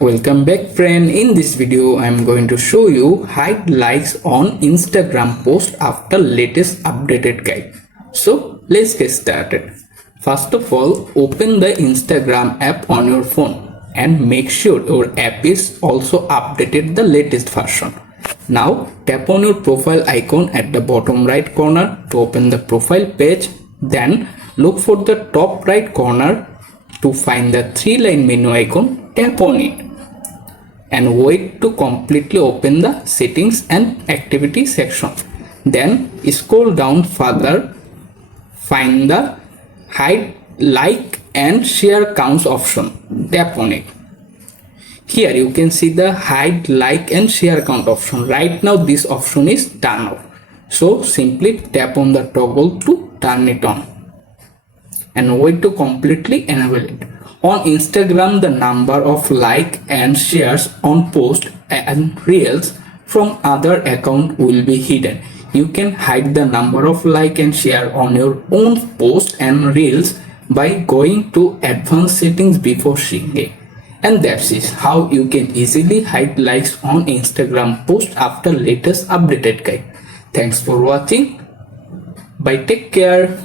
Welcome back friend. In this video I am going to show you hide likes on Instagram post after latest updated guide. So let's get started. First of all, open the Instagram app on your phone and make sure your app is also updated the latest version. Now tap on your profile icon at the bottom right corner to open the profile page. Then look for the top right corner to find the 3-line menu icon. Tap on it and wait to completely open the settings and activity section. Then scroll down further, find the hide like and share counts option. Tap on it. Here you can see the hide like and share count option. Right now this option is turned off. So simply tap on the toggle to turn it on and wait to completely enable it. On Instagram, the number of like and shares on post and reels from other account will be hidden. You can hide the number of like and share on your own post and reels by going to advanced settings before syncing. And that's it, how you can easily hide likes on Instagram post after latest updated guide. Thanks for watching. Bye, take care.